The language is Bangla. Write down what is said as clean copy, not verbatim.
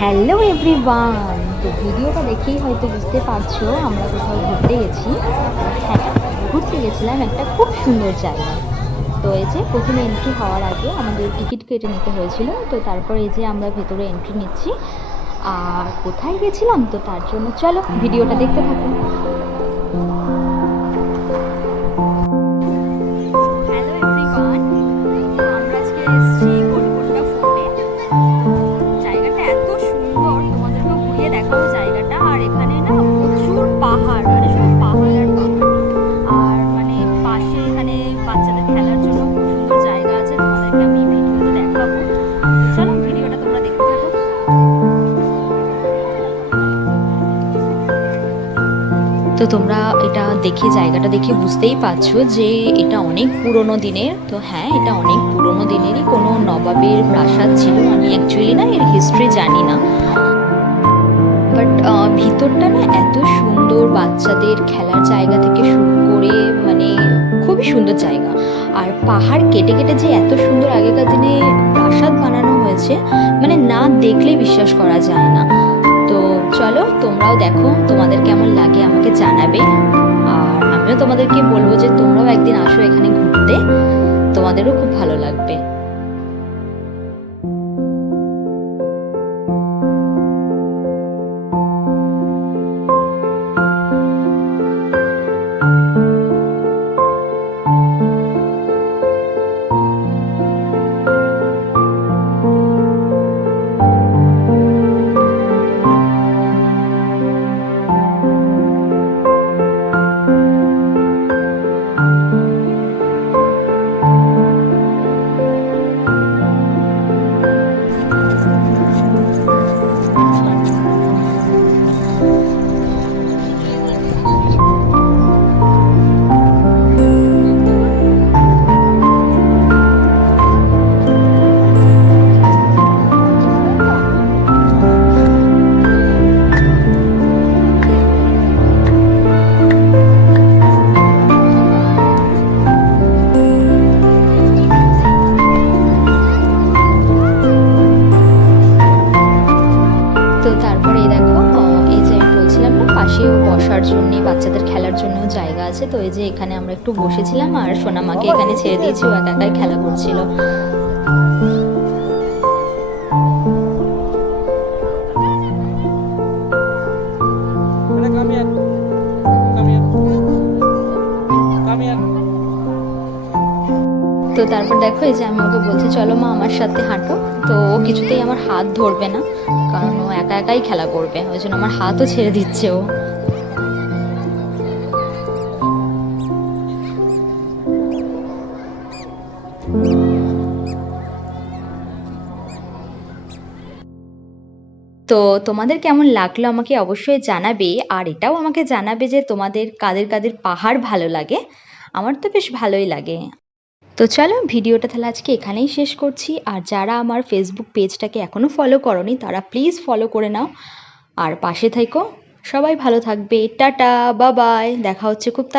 হ্যালো এভরিওয়ান, তো ভিডিওটা দেখেই হয়তো বুঝতে পারছো আমরা কোথাও ঘুরতে গেছি। হ্যাঁ, ঘুরতে গেছিলাম একটা খুব সুন্দর জায়গায়। তো এই যে প্রথমে এন্ট্রি হওয়ার আগে আমাদের টিকিট কেটে নিতে হয়েছিল, তো তারপর এই যে আমরা ভেতরে এন্ট্রি নিচ্ছি। আর কোথায় গেছিলাম তো তার জন্য চলো ভিডিওটা দেখতে থাকো। হ্যালো এভরিওয়ান, আমরা আজকে এসেছি গোলকোন্ডা ফোর্টে। তো জায়গাটা এত সুন্দর, তোমাদেরকেও ঘুরিয়ে দেখাবো জায়গাটা। আর এখানে না প্রচুর পাহাড়, মানে শুধু পাহাড় আর পাহাড়। আর মানে পাশে এখানে বাচ্চাদের খেলার জন্য খুব সুন্দর জায়গা আছে, তোমাদেরকে আমি ভিডিওতে দেখাবো। তো চলো ভিডিওটা তোমরা দেখতে থাকো। তো তোমরা এটা দেখে জায়গাটা দেখে বুঝতেই পারছো যে এটা অনেক পুরনো দিনের। তো হ্যাঁ, এটা অনেক পুরনো দিনেরই কোনো নবাবের প্রাসাদ ছিল। আমি অ্যাকচুয়ালি না এর হিস্ট্রি জানি না, বাট ভিতরটা না এত সুন্দর, বাচ্চাদের খেলার জায়গা থেকে শুরু করে মানে খুবই সুন্দর জায়গা। আর পাহাড় কেটে কেটে যে এত সুন্দর আগেকার দিনে প্রাসাদ বানানো হয়েছে, মানে না দেখলে বিশ্বাস করা যায় না। তো চলো তোমরাও দেখো, তোমাদের কেমন লাগে আমাকে জানাবে। আর আমিও তোমাদেরকে বলবো যে তোমরাও একদিন আসো এখানে ঘুরতে, তোমাদেরও খুব ভালো লাগবে। তো তারপরে এই দেখো, এই যে আমি বলছিলাম না পাশেও বসার জন্য, বাচ্চাদের খেলার জন্য জায়গা আছে। তো এই যে এখানে আমরা একটু বসেছিলাম, আর সোনামাকে এখানে ছেড়ে দিয়েছি, ও একা একাই খেলা করছিল। তো তারপর দেখো, এই যে আমি ওকে বলছি চলো মা আমার সাথে হাঁটো। তো ও কিছুতেই আমার হাত ধরবে না, কারণ ও একা একাই খেলা করবে, ওই জন্য আমার হাতও ছেড়ে দিচ্ছে ও। তো তোমাদের কেমন লাগলো আমাকে অবশ্যই জানাবে। আর এটাও আমাকে জানাবে যে তোমাদের কাদের কাদের পাহাড় ভালো লাগে। আমার তো বেশ ভালোই লাগে। তো চলো ভিডিওটা তাহলে আজকে এখানেই শেষ করছি। আর যারা আমার ফেসবুক পেজটাকে এখনো ফলো করোনি তারা প্লিজ ফলো করে নাও, আর পাশে থেকো। সবাই ভালো থাকবে। টাটা, বাই বাই, দেখা হচ্ছে খুব